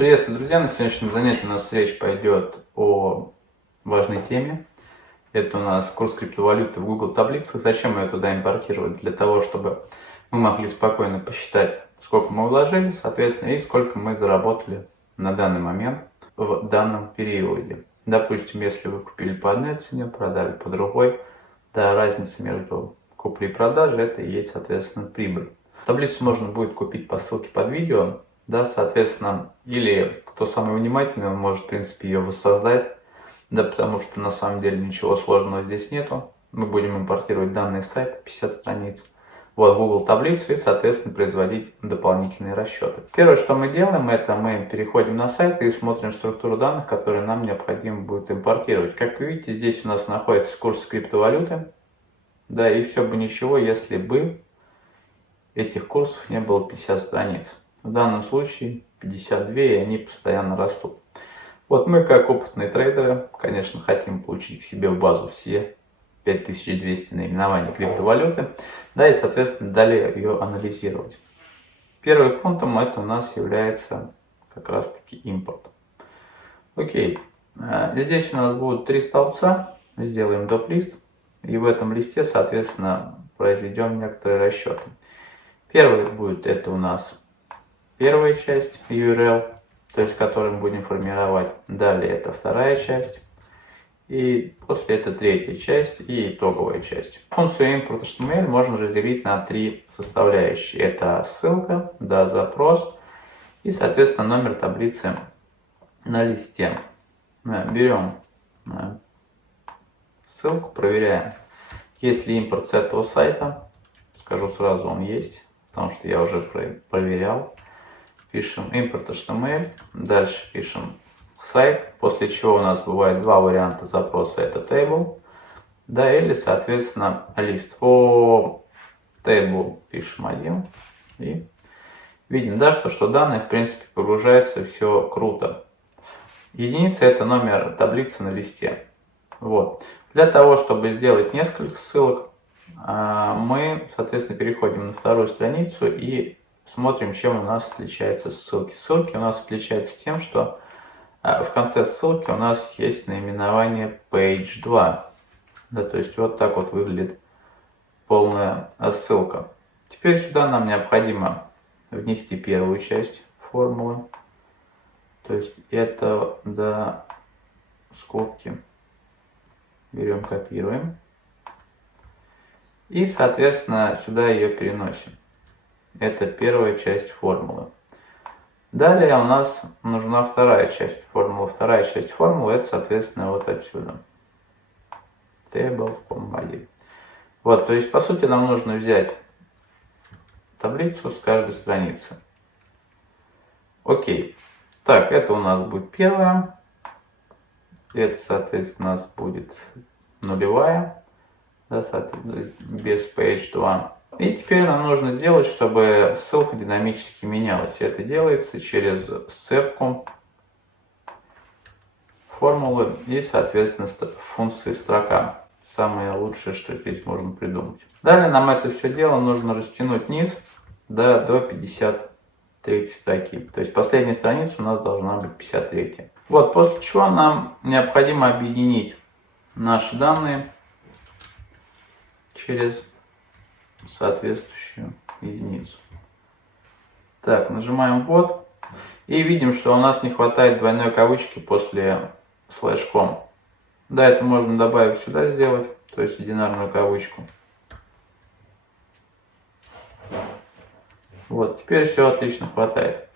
Приветствую, друзья! На сегодняшнем занятии у нас речь пойдет о важной теме. Это у нас курс криптовалюты в Google таблицах. Зачем ее туда импортировать? Для того, чтобы мы могли спокойно посчитать, сколько мы вложили, соответственно, и сколько мы заработали на данный момент в данном периоде. Допустим, если вы купили по одной цене, продали по другой, да, разница между куплей и продажей, это и есть, соответственно, прибыль. Таблицу можно будет купить по ссылке под видео. Да, соответственно, или кто самый внимательный, он может, в принципе, ее воссоздать, да, потому что на самом деле ничего сложного здесь нету. Мы будем импортировать данный сайт, 50 страниц, в Google таблицу и, соответственно, производить дополнительные расчеты. Первое, что мы делаем, это мы переходим на сайт и смотрим структуру данных, которые нам необходимо будет импортировать. Как вы видите, здесь у нас находится курс криптовалюты, да, и все бы ничего, если бы этих курсов не было 50 страниц. В данном случае 52, и они постоянно растут. Вот мы, как опытные трейдеры, конечно, хотим получить к себе в базу все 5200 наименований криптовалюты, да, и, соответственно, далее ее анализировать. Первым пунктом это у нас является как раз-таки импорт. Окей, здесь у нас будут три столбца, сделаем доп-лист, и в этом листе, соответственно, произведем некоторые расчеты. Первый будет это у нас первая часть URL, то есть которую мы будем формировать. Далее это вторая часть. И после это третья часть и итоговая часть. Функцию import HTML можно разделить на три составляющие. Это ссылка, да, запрос и, соответственно, номер таблицы на листе. Берем ссылку, проверяем, есть ли импорт с этого сайта. Скажу сразу, он есть, потому что я уже проверял. Пишем import HTML, дальше пишем сайт, после чего у нас бывает два варианта запроса, это table, да, или, соответственно, лист. По table пишем один и видим, да, что данные, в принципе, погружаются, все круто. Единица это номер таблицы на листе. Вот. Для того, чтобы сделать несколько ссылок, мы, соответственно, переходим на вторую страницу и смотрим, чем у нас отличаются ссылки. Ссылки у нас отличаются тем, что в конце ссылки у нас есть наименование page 2. Да, то есть вот так вот выглядит полная ссылка. Теперь сюда нам необходимо внести первую часть формулы. То есть это, да, скобки. Берем, копируем. И, соответственно, сюда ее переносим. Это первая часть формулы. Далее у нас нужна вторая часть формулы. Вторая часть формулы это, соответственно, вот отсюда. Table, form. Вот, то есть, по сути, нам нужно взять таблицу с каждой страницы. Окей. Так, это у нас будет первая. Это, соответственно, у нас будет нулевая. Да, соответственно, без page 2. И теперь нам нужно сделать, чтобы ссылка динамически менялась. Это делается через сцепку формулы и, соответственно, функции строка. Самое лучшее, что здесь можно придумать. Далее нам это все дело нужно растянуть вниз, да, до 53 строки. То есть последняя страница у нас должна быть 53. Вот, после чего нам необходимо объединить наши данные через соответствующую единицу. Так, нажимаем ввод и видим, что у нас не хватает двойной кавычки после слэш.com. Да, это можно добавить сюда сделать, то есть одинарную кавычку. Вот, теперь все отлично хватает.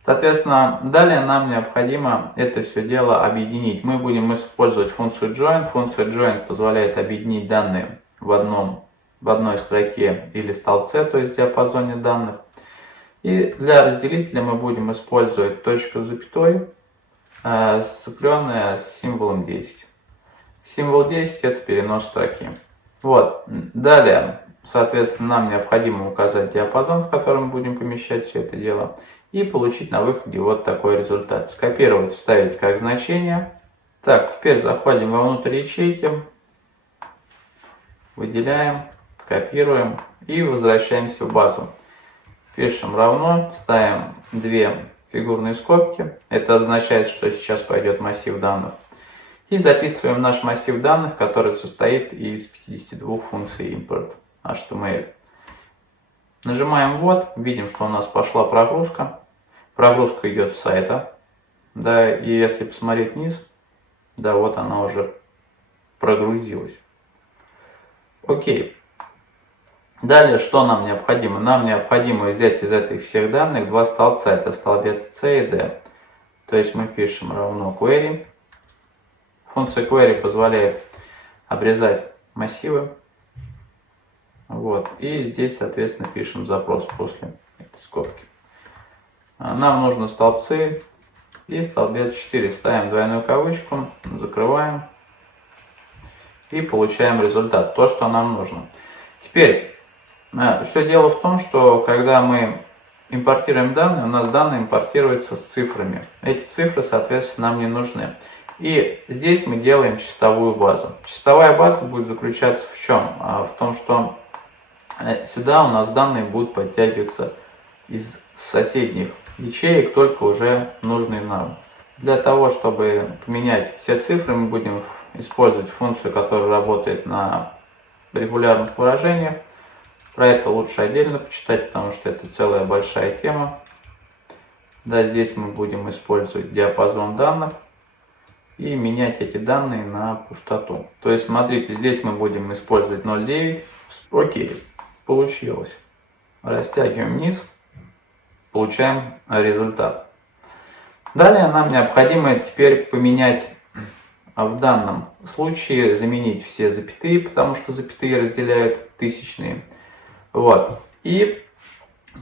Соответственно, далее нам необходимо это все дело объединить. Мы будем использовать функцию join. Функция join позволяет объединить данные в одной строке или столбце, то есть в диапазоне данных. И для разделителя мы будем использовать точку с запятой, сцепленная с символом 10. Символ 10 это перенос строки. Вот. Далее, соответственно, нам необходимо указать диапазон, в котором мы будем помещать все это дело, и получить на выходе вот такой результат. Скопировать, вставить как значение. Так, теперь заходим вовнутрь ячейки, выделяем, копируем и возвращаемся в базу. Пишем равно, ставим две фигурные скобки. Это означает, что сейчас пойдет массив данных. И записываем наш массив данных, который состоит из 52 функций import HTML. Нажимаем «Ввод», видим, что у нас пошла прогрузка. Прогрузка идет с сайта. Да, и если посмотреть вниз, да, вот она уже прогрузилась. Окей. Далее, что нам необходимо? Нам необходимо взять из этих всех данных два столбца. Это столбец C и D. То есть мы пишем равно query. Функция query позволяет обрезать массивы. Вот. И здесь, соответственно, пишем запрос после этой скобки. Нам нужно столбцы и столбец 4. Ставим двойную кавычку, закрываем и получаем результат. То, что нам нужно. Теперь, все дело в том, что когда мы импортируем данные, у нас данные импортируются с цифрами. Эти цифры, соответственно, нам не нужны. И здесь мы делаем чистовую базу. Чистовая база будет заключаться в чем? В том, что сюда у нас данные будут подтягиваться из соседних ячеек, только уже нужные нам. Для того, чтобы поменять все цифры, мы будем использовать функцию, которая работает на регулярных выражениях. Про это лучше отдельно почитать, потому что это целая большая тема. Да, здесь мы будем использовать диапазон данных и менять эти данные на пустоту. То есть, смотрите, здесь мы будем использовать 0.9. Окей, получилось. Растягиваем вниз, получаем результат. Далее нам необходимо теперь поменять в данном случае, заменить все запятые, потому что запятые разделяют тысячные. Вот. И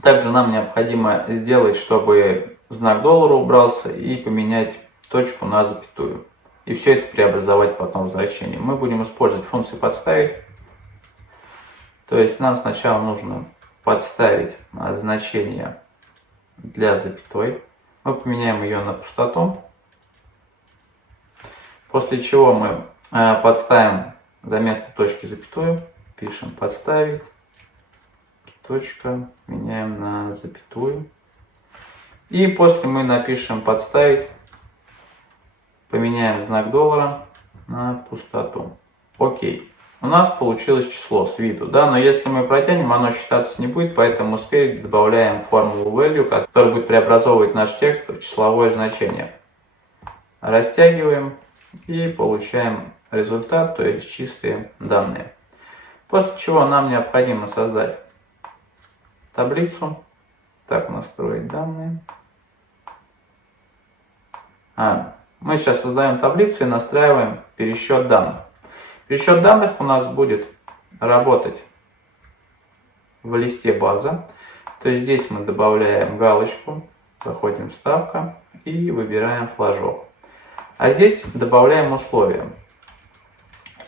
также нам необходимо сделать, чтобы знак доллара убрался, и поменять точку на запятую. И все это преобразовать потом в значение. Мы будем использовать функцию подставить. То есть нам сначала нужно подставить значение для запятой. Мы поменяем ее на пустоту. После чего мы подставим за место точки запятую. Пишем подставить. Точка. Меняем на запятую. И после мы напишем подставить. Поменяем знак доллара на пустоту. Окей. У нас получилось число с виду, да, но если мы протянем, оно считаться не будет, поэтому спереди добавляем формулу value, которая будет преобразовывать наш текст в числовое значение. Растягиваем и получаем результат, то есть чистые данные. После чего нам необходимо создать таблицу. Так, настроить данные. Мы сейчас создаем таблицу и настраиваем пересчет данных. Пересчет данных у нас будет работать в листе база. То есть здесь мы добавляем галочку, заходим в вставка и выбираем флажок. А здесь добавляем условия.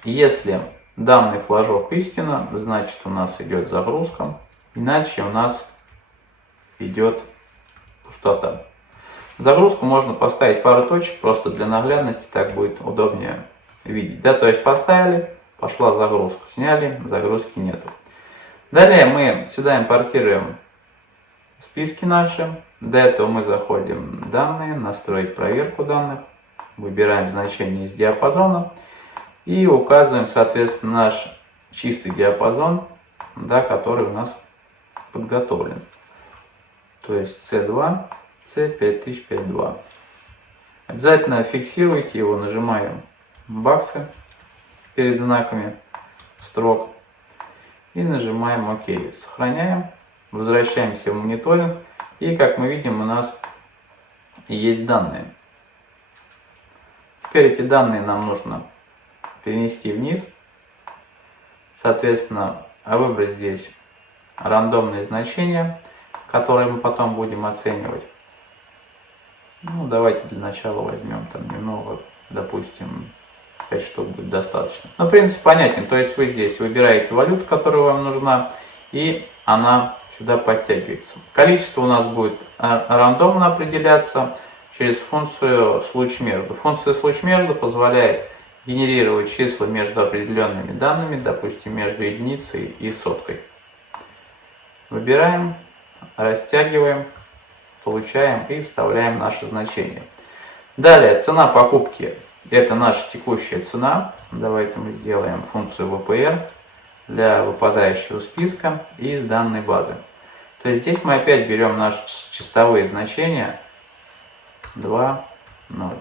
Если данный флажок истина, значит у нас идет загрузка, иначе у нас идет пустота. Загрузку можно поставить пару точек, просто для наглядности, так будет удобнее видеть. Да, то есть поставили, пошла загрузка, сняли, загрузки нету. Далее мы сюда импортируем списки наши. До этого мы заходим в данные, настроить проверку данных, выбираем значение из диапазона и указываем, соответственно, наш чистый диапазон, да, который у нас подготовлен. То есть C2, C5052. Обязательно фиксируйте его, нажимаем баксы перед знаками строк и нажимаем ОК. Сохраняем, возвращаемся в мониторинг и, как мы видим, у нас есть данные. Теперь эти данные нам нужно перенести вниз, соответственно, выбрать здесь рандомные значения, которые мы потом будем оценивать. Ну, давайте для начала возьмем там немного, допустим, 5 штук будет достаточно. Но принцип понятен, то есть вы здесь выбираете валюту, которая вам нужна, и она сюда подтягивается. Количество у нас будет рандомно определяться через функцию случай между. Функция случай между позволяет генерировать числа между определенными данными, допустим, между единицей и соткой. Выбираем, растягиваем получаем и вставляем наше значение. Далее, цена покупки. Это наша текущая цена. Давайте мы сделаем функцию VPR для выпадающего списка из данной базы. То есть здесь мы опять берем наши чистовые значения 2, 0.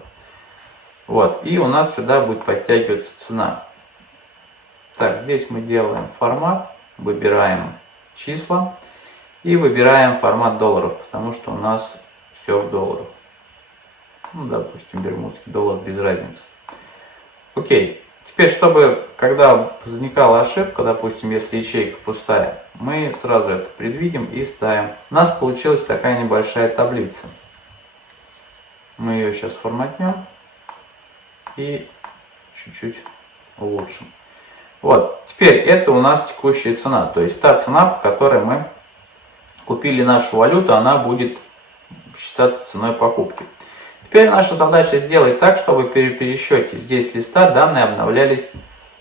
Вот, и у нас сюда будет подтягиваться цена. Так, здесь мы делаем формат, выбираем числа и выбираем формат долларов, потому что у нас все в долларах. Ну, допустим, бермудский доллар, без разницы. Окей. Теперь, чтобы, когда возникала ошибка, допустим, если ячейка пустая, мы сразу это предвидим и ставим. У нас получилась такая небольшая таблица. Мы ее сейчас форматнем и чуть-чуть улучшим. Вот. Теперь это у нас текущая цена. То есть та цена, по которой мы купили нашу валюту, она будет считаться ценой покупки. Теперь наша задача сделать так, чтобы при пересчете здесь листа данные обновлялись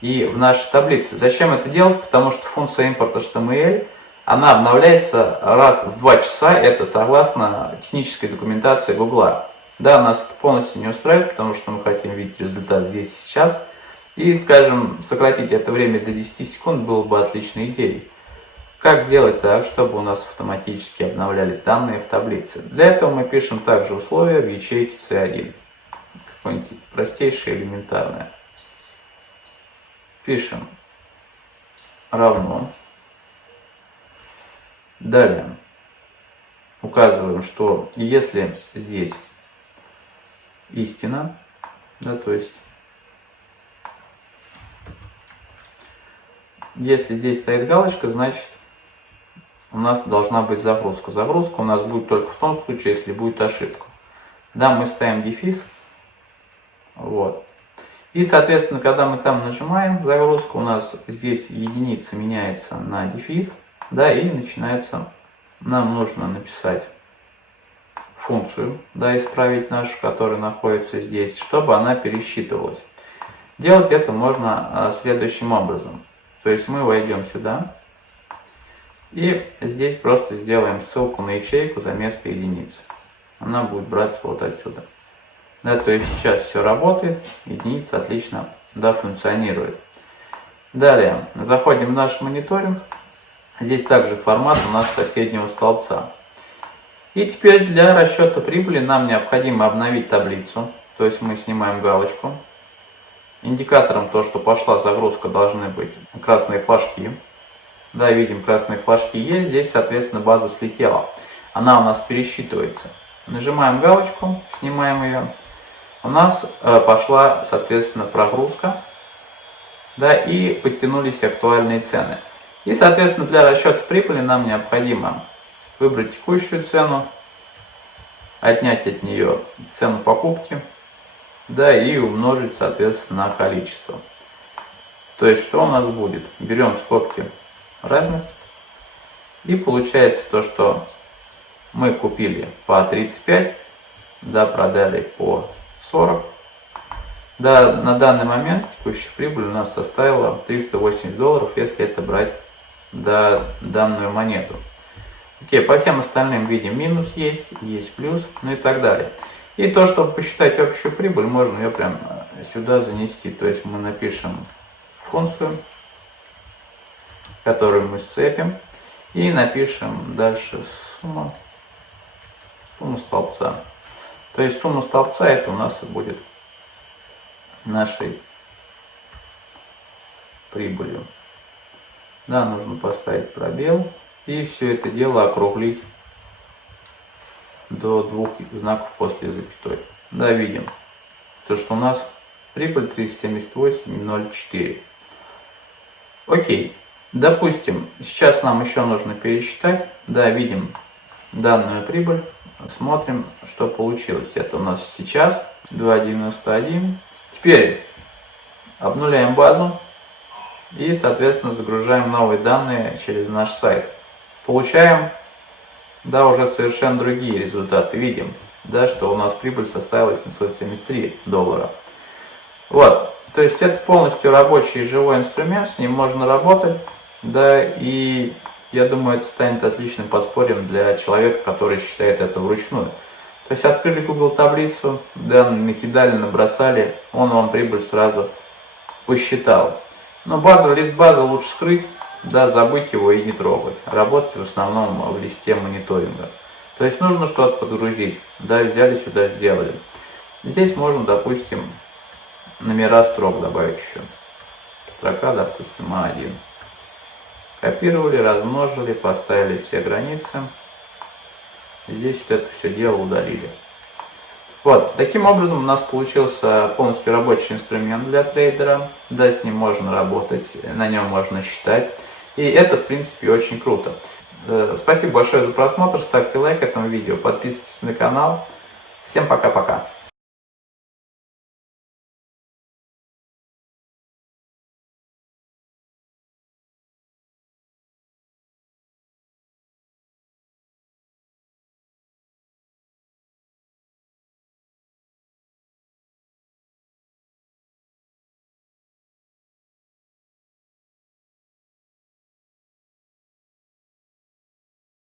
и в нашей таблице. Зачем это делать? Потому что функция импорта HTML, она обновляется раз в 2 часа, это согласно технической документации Google. Да, нас это полностью не устраивает, потому что мы хотим видеть результат здесь и сейчас. И, скажем, сократить это время до 10 секунд было бы отличной идеей. Как сделать так, чтобы у нас автоматически обновлялись данные в таблице? Для этого мы пишем также условия в ячейке C1. Какое-нибудь простейшее, элементарное. Пишем равно. Далее указываем, что если здесь истина, да, то есть если здесь стоит галочка, значит у нас должна быть загрузка. Загрузка у нас будет только в том случае, если будет ошибка. Да, мы ставим дефис. Вот. И, соответственно, когда мы там нажимаем загрузку, у нас здесь единица меняется на дефис. Да, и начинается, нам нужно написать функцию, да, исправить нашу, которая находится здесь, чтобы она пересчитывалась. Делать это можно следующим образом. То есть мы войдем сюда. И здесь просто сделаем ссылку на ячейку за место единицы. Она будет браться вот отсюда. Да, то есть сейчас все работает, единица отлично, да, функционирует. Далее заходим в наш мониторинг. Здесь также формат у нас соседнего столбца. И теперь для расчета прибыли нам необходимо обновить таблицу. То есть мы снимаем галочку. Индикатором то, что пошла загрузка, должны быть красные флажки. Да, видим, красные флажки есть. Здесь, соответственно, база слетела. Она у нас пересчитывается. Нажимаем галочку, снимаем ее. У нас пошла, соответственно, прогрузка. Да, и подтянулись актуальные цены. И, соответственно, для расчета прибыли нам необходимо выбрать текущую цену, отнять от нее цену покупки, да, и умножить, соответственно, на количество. То есть, что у нас будет? Берем скобки разность. И получается то, что мы купили по 35, да, продали по 40. Да, на данный момент текущая прибыль у нас составила $380, если это брать, да, данную монету. Окей, по всем остальным видим минус есть плюс, ну и так далее. И то, чтобы посчитать общую прибыль, можно ее прям сюда занести. То есть мы напишем функцию, которую мы сцепим, и напишем дальше сумму столбца. То есть сумма столбца это у нас и будет нашей прибылью. Да, нужно поставить пробел и все это дело округлить до 2 знаков после запятой. Да, видим, то, что у нас прибыль 378,04. Окей. Допустим, сейчас нам еще нужно пересчитать. Да, видим данную прибыль. Смотрим, что получилось. Это у нас сейчас 2,91. Теперь обнуляем базу и, соответственно, загружаем новые данные через наш сайт. Получаем, да, уже совершенно другие результаты. Видим, да, что у нас прибыль составила $773. Вот, то есть это полностью рабочий и живой инструмент, с ним можно работать, да, и Я думаю, это станет отличным подспорьем для человека, который считает это вручную. То есть открыли Google таблицу, данные накидали, набросали, он вам прибыль сразу посчитал. Но лист базы лучше скрыть, да, забыть его и не трогать. Работать в основном в листе мониторинга. То есть нужно что-то подгрузить. Да, взяли сюда, сделали. Здесь можно, допустим, номера строк добавить еще. Строка, допустим, А1. Копировали, размножили, поставили все границы. Здесь вот это все дело удалили. Вот, таким образом у нас получился полностью рабочий инструмент для трейдера. Да, с ним можно работать, на нем можно считать. И это, в принципе, очень круто. Спасибо большое за просмотр, ставьте лайк этому видео, подписывайтесь на канал. Всем пока-пока.